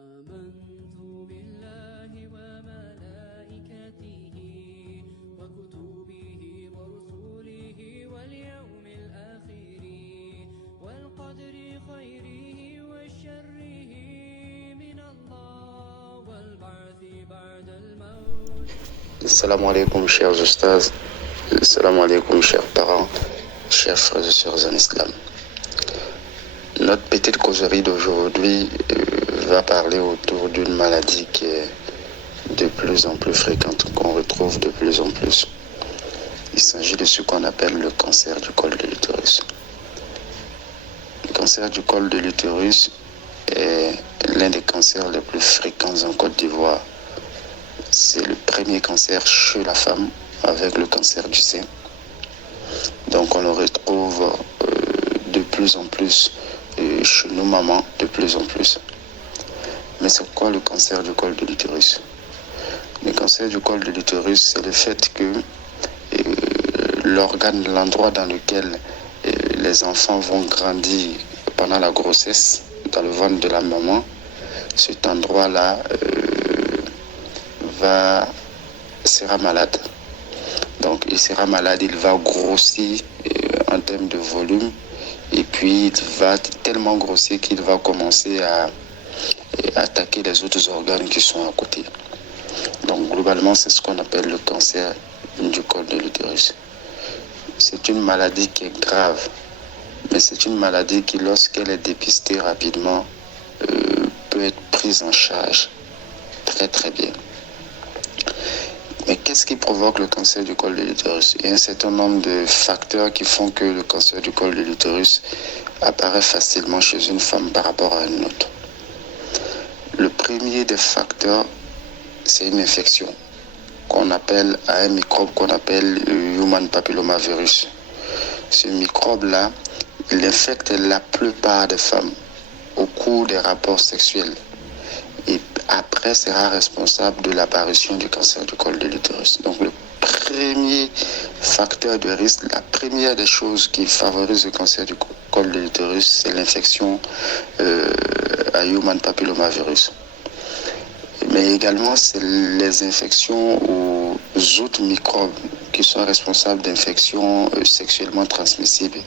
آمنت بالله وملائكته وكتبه ورسله واليوم الآخر والقدر خيره وشره من الله والبعث بعد الموت. Assalamu alaikum chers ustaz, assalamu alaikum chers parents, chers frères et sœurs en islam. Notre petite causerie d'aujourd'hui va parler autour d'une maladie qui est de plus en plus fréquente, qu'on retrouve de plus en plus. Il s'agit de ce qu'on appelle le cancer du col de l'utérus. Le cancer du col de l'utérus est l'un des cancers les plus fréquents en Côte d'Ivoire. C'est le premier cancer chez la femme avec le cancer du sein. Donc on le retrouve de plus en plus chez nos mamans, de plus en plus. Mais c'est quoi le cancer du col de l'utérus? Le cancer du col de l'utérus, c'est le fait que l'organe, l'endroit dans lequel les enfants vont grandir pendant la grossesse, dans le ventre de la maman, cet endroit-là sera malade. Donc il sera malade, il va grossir en termes de volume, et puis il va tellement grossir qu'il va commencer à attaquer les autres organes qui sont à côté. Donc globalement, c'est ce qu'on appelle le cancer du col de l'utérus. C'est une maladie qui est grave, mais c'est une maladie qui, lorsqu'elle est dépistée rapidement, peut être prise en charge très très bien. Mais qu'est-ce qui provoque le cancer du col de l'utérus? Il y a un certain nombre de facteurs qui font que le cancer du col de l'utérus apparaît facilement chez une femme par rapport à une autre. Le premier des facteurs, c'est une infection à un microbe qu'on appelle Human Papillomavirus. Ce microbe-là, il infecte la plupart des femmes au cours des rapports sexuels. Et après sera responsable de l'apparition du cancer du col de l'utérus. Donc le premier facteur de risque, la première des choses qui favorise le cancer du col de l'utérus, c'est l'infection à Human Papillomavirus. Mais également, c'est les infections aux autres microbes qui sont responsables d'infections sexuellement transmissibles.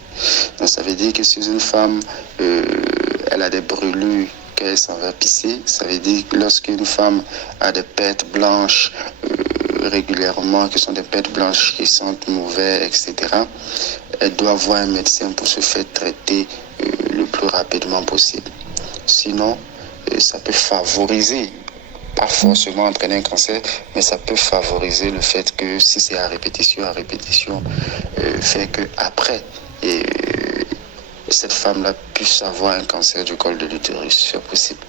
Donc ça veut dire que si une femme elle a des brûlures, qu'elle s'en va pisser, ça veut dire que lorsqu'une femme a des pertes blanches régulièrement, qui sont des pertes blanches qui sentent mauvais, etc., elle doit voir un médecin pour se faire traiter le plus rapidement possible. Sinon, ça peut favoriser, pas forcément entraîner un cancer, mais ça peut favoriser le fait que si c'est à répétition, fait que après cette femme-là puisse avoir un cancer du col de l'utérus, c'est possible.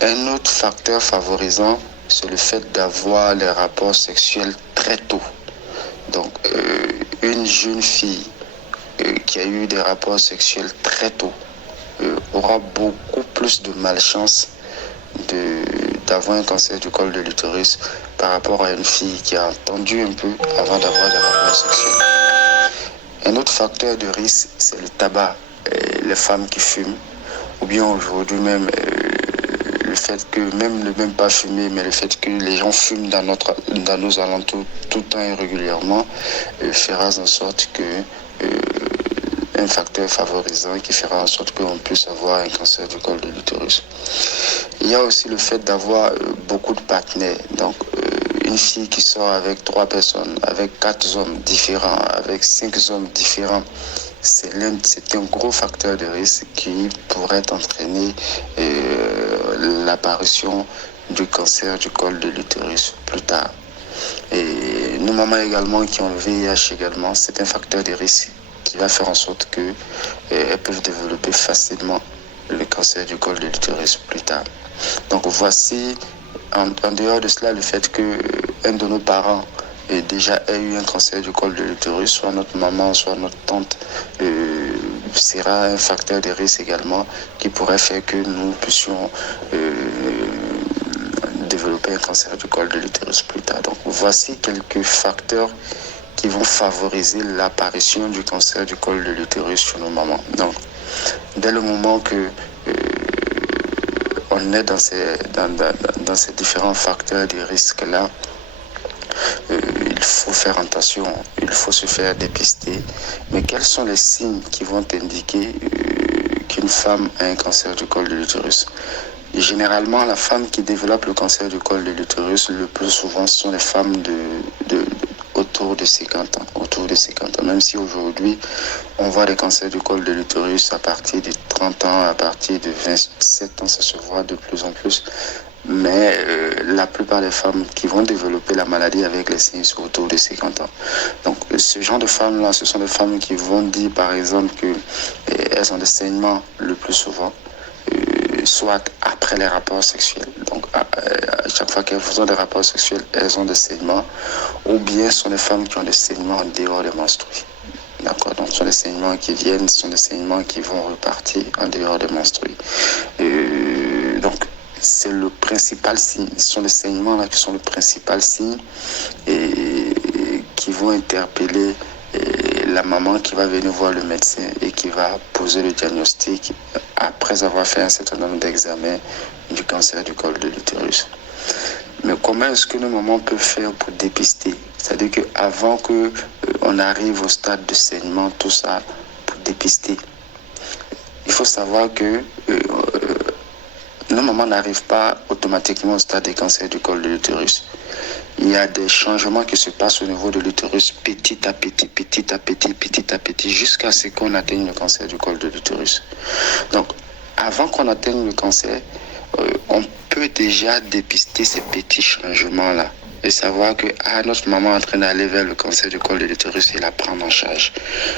Un autre facteur favorisant, c'est le fait d'avoir les rapports sexuels très tôt. Donc, une jeune fille qui a eu des rapports sexuels très tôt aura beaucoup plus de malchance d'avoir un cancer du col de l'utérus par rapport à une fille qui a attendu un peu avant d'avoir des rapports sexuels. Un autre facteur de risque, c'est le tabac. Les femmes qui fument, ou bien aujourd'hui même le fait que, même pas fumer, mais le fait que les gens fument dans nos alentours tout le temps et régulièrement, fera en sorte que un facteur favorisant qui fera en sorte qu'on puisse avoir un cancer du col de l'utérus. Il y a aussi le fait d'avoir beaucoup de partenaires. Donc, une fille qui sort avec 3 personnes, avec 4 hommes différents, avec 5 hommes différents, c'est un gros facteur de risque qui pourrait entraîner l'apparition du cancer du col de l'utérus plus tard. Et nos mamans également qui ont le VIH également, c'est un facteur de risque qui va faire en sorte qu'elles peuvent développer facilement le cancer du col de l'utérus plus tard. Donc voici, en dehors de cela, le fait qu'un de nos parents ait déjà eu un cancer du col de l'utérus, soit notre maman, soit notre tante, sera un facteur de risque également qui pourrait faire que nous puissions développer un cancer du col de l'utérus plus tard. Donc voici quelques facteurs qui vont favoriser l'apparition du cancer du col de l'utérus chez nos mamans. Donc, dès le moment que on on est dans ces différents facteurs de risque-là, il faut faire attention, il faut se faire dépister. Mais quels sont les signes qui vont indiquer qu'une femme a un cancer du col de l'utérus? Généralement, la femme qui développe le cancer du col de l'utérus, le plus souvent, sont les femmes autour de 50 ans. Autour de 50 ans. Même si aujourd'hui, on voit des cancers du col de l'utérus à partir de 30 ans, à partir de 27 ans, ça se voit de plus en plus. Mais la plupart des femmes qui vont développer la maladie avec les signes sont autour de 50 ans. Donc, ce genre de femmes-là, ce sont des femmes qui vont dire, par exemple, qu'elles ont des saignements le plus souvent, soit après les rapports sexuels. Donc, à chaque fois qu'elles font des rapports sexuels, elles ont des saignements, ou bien ce sont des femmes qui ont des saignements en dehors des menstrues. D'accord, donc ce sont des saignements qui viennent, ce sont des saignements qui vont repartir en dehors des menstrues. Donc, c'est le principal signe. Ce sont les saignements là qui sont le principal signe et qui vont interpeller la maman qui va venir voir le médecin et qui va poser le diagnostic après avoir fait un certain nombre d'examens du cancer du col de l'utérus. Mais comment est-ce que nos mamans peuvent faire pour dépister? C'est-à-dire qu'avant qu'on arrive au stade de saignement, tout ça, pour dépister, il faut savoir que nos mamans n'arrivent pas automatiquement au stade des cancers du col de l'utérus. Il y a des changements qui se passent au niveau de l'utérus petit à petit, jusqu'à ce qu'on atteigne le cancer du col de l'utérus. Donc, avant qu'on atteigne le cancer, on peut déjà dépister ces petits changements-là et savoir que notre maman est en train d'aller vers le cancer du col de l'utérus et la prendre en charge.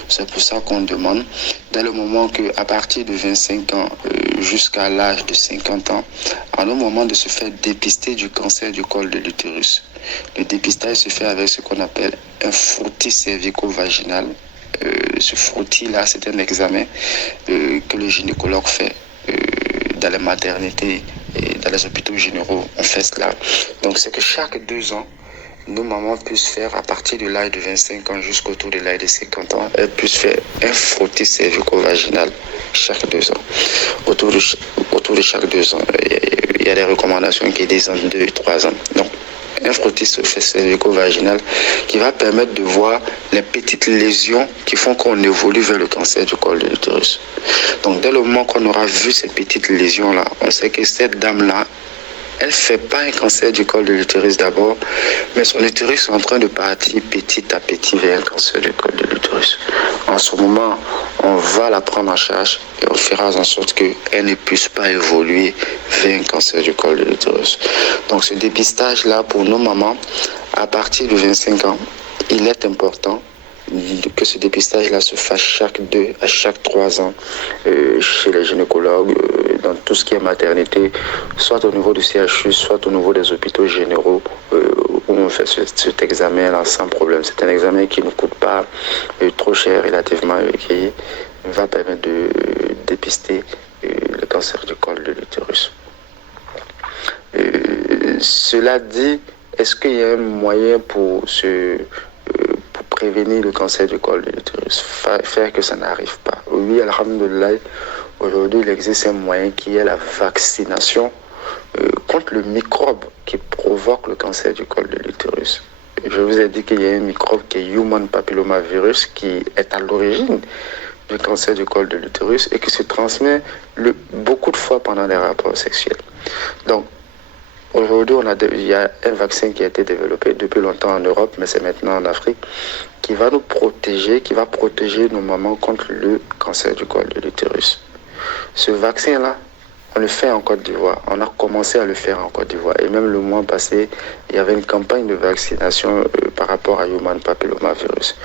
C'est pour ça qu'on demande, dès le moment qu'à partir de 25 ans jusqu'à l'âge de 50 ans, à un moment de se faire dépister du cancer du col de l'utérus. Le dépistage se fait avec ce qu'on appelle un frottis cervico-vaginal. Ce frottis-là, c'est un examen que le gynécologue fait dans les maternités et dans les hôpitaux généraux. On fait cela. Donc, c'est que chaque 2 ans, nos mamans puissent faire, à partir de l'âge de 25 ans jusqu'autour de l'âge de 50 ans, elles puissent faire un frottis cervico-vaginal chaque 2 ans. Autour de chaque 2 ans, il y a des recommandations qui disent en 2-3 ans. Donc, un frottis cervico-vaginal qui va permettre de voir les petites lésions qui font qu'on évolue vers le cancer du col de l'utérus. Donc, dès le moment qu'on aura vu ces petites lésions-là, on sait que cette dame-là, elle ne fait pas un cancer du col de l'utérus d'abord, mais son utérus est en train de partir petit à petit vers un cancer du col de l'utérus. En ce moment, on va la prendre en charge et on fera en sorte qu'elle ne puisse pas évoluer vers un cancer du col de l'utérus. Donc ce dépistage-là, pour nos mamans, à partir de 25 ans, il est important que ce dépistage-là se fasse chaque 2 à chaque 3 ans chez les gynécologues, dans tout ce qui est maternité, soit au niveau du CHU, soit au niveau des hôpitaux généraux, où on fait cet examen-là sans problème. C'est un examen qui ne coûte pas trop cher relativement, qui va permettre de dépister le cancer du col de l'utérus. Cela dit, est-ce qu'il y a un moyen pour prévenir le cancer du col de l'utérus, faire que ça n'arrive pas? Oui, alhamdoulilah, aujourd'hui il existe un moyen qui est la vaccination contre le microbe qui provoque le cancer du col de l'utérus. Je vous ai dit qu'il y a un microbe qui est Human Papillomavirus qui est à l'origine du cancer du col de l'utérus et qui se transmet beaucoup de fois pendant les rapports sexuels. Donc, aujourd'hui, il y a un vaccin qui a été développé depuis longtemps en Europe, mais c'est maintenant en Afrique, qui va nous protéger, qui va protéger nos mamans contre le cancer du col de l'utérus. Ce vaccin-là, on le fait en Côte d'Ivoire. On a commencé à le faire en Côte d'Ivoire. Et même le mois passé, il y avait une campagne de vaccination par rapport à Human Papillomavirus.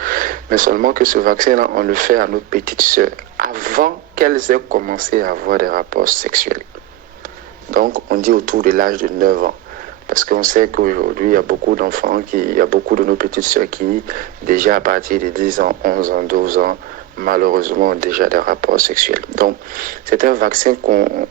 Mais seulement que ce vaccin-là, on le fait à nos petites sœurs avant qu'elles aient commencé à avoir des rapports sexuels. Donc, on dit autour de l'âge de 9 ans. Parce qu'on sait qu'aujourd'hui, il y a beaucoup d'enfants, il y a beaucoup de nos petites sœurs qui, déjà à partir de 10 ans, 11 ans, 12 ans, malheureusement, ont déjà des rapports sexuels. Donc, c'est un vaccin qu'on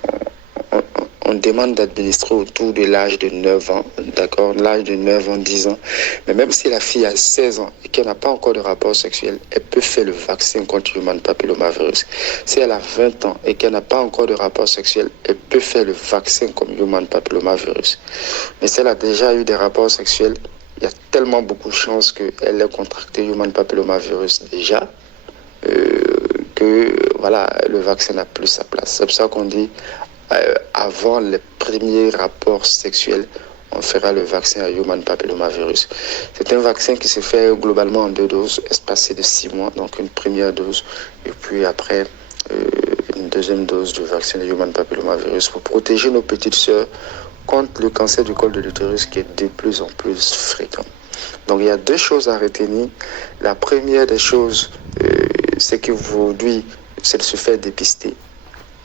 on demande d'administrer autour de l'âge de 9 ans, d'accord, l'âge de 9 ans, 10 ans. Mais même si la fille a 16 ans et qu'elle n'a pas encore de rapport sexuel, elle peut faire le vaccin contre le human papillomavirus. Si elle a 20 ans et qu'elle n'a pas encore de rapport sexuel, elle peut faire le vaccin contre le human papillomavirus. Mais si elle a déjà eu des rapports sexuels, il y a tellement beaucoup de chances qu'elle ait contracté le human papillomavirus déjà, que voilà, le vaccin n'a plus sa place. C'est pour ça qu'on dit, avant les premiers rapports sexuels, on fera le vaccin à human papillomavirus. C'est un vaccin qui se fait globalement en 2 doses, espacées de 6 mois, donc une première dose, et puis après une deuxième dose de vaccin de human papillomavirus pour protéger nos petites sœurs contre le cancer du col de l'utérus qui est de plus en plus fréquent. Donc il y a 2 choses à retenir. La première des choses, c'est qu'aujourd'hui, c'est de se faire dépister.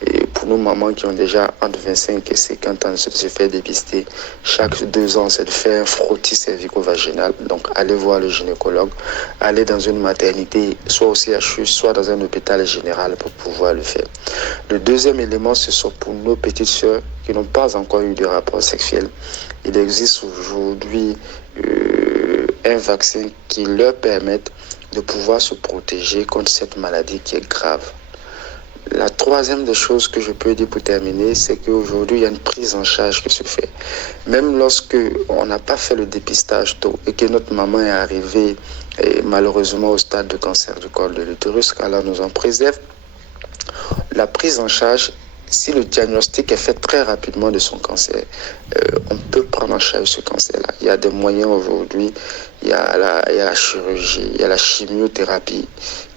Et pour nos mamans qui ont déjà entre 25 et 50 ans, c'est de se faire dépister. Chaque 2 ans, c'est de faire un frottis cervico-vaginal. Donc allez voir le gynécologue, allez dans une maternité, soit au CHU, soit dans un hôpital général pour pouvoir le faire. Le deuxième élément, ce sont pour nos petites sœurs qui n'ont pas encore eu de rapport sexuel. Il existe aujourd'hui un vaccin qui leur permette de pouvoir se protéger contre cette maladie qui est grave. La troisième des choses que je peux dire pour terminer, c'est qu'aujourd'hui, il y a une prise en charge qui se fait. Même lorsque on n'a pas fait le dépistage tôt et que notre maman est arrivée malheureusement au stade de cancer du col de l'utérus, qu'Allah nous en préserve, la prise en charge, si le diagnostic est fait très rapidement de son cancer, on peut prendre en charge ce cancer-là. Il y a des moyens aujourd'hui, il y a la chirurgie, il y a la chimiothérapie,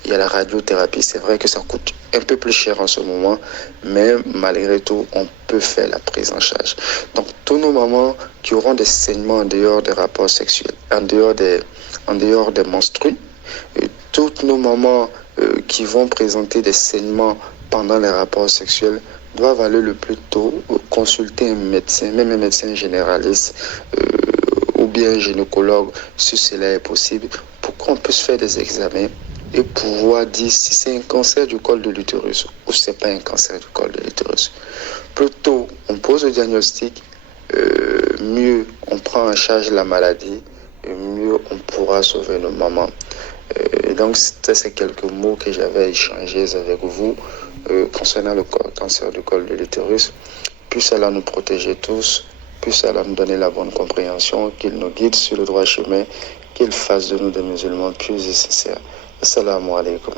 il y a la radiothérapie. C'est vrai que ça coûte un peu plus cher en ce moment, mais malgré tout, on peut faire la prise en charge. Donc, tous nos mamans qui auront des saignements en dehors des rapports sexuels, en dehors des menstrues, toutes nos mamans qui vont présenter des saignements pendant les rapports sexuels doivent aller le plus tôt consulter un médecin, même un médecin généraliste ou bien un gynécologue si cela est possible, pour qu'on puisse faire des examens et pouvoir dire si c'est un cancer du col de l'utérus ou si ce n'est pas un cancer du col de l'utérus. Plus tôt on pose le diagnostic, mieux on prend en charge la maladie, et mieux on pourra sauver nos mamans. Donc, c'était ces quelques mots que j'avais échangés avec vous concernant le cancer du col de l'utérus. Puisse Allah nous protéger tous, puisse Allah nous donner la bonne compréhension, qu'il nous guide sur le droit chemin, qu'il fasse de nous des musulmans pieux et sincères. Assalamu alaikum.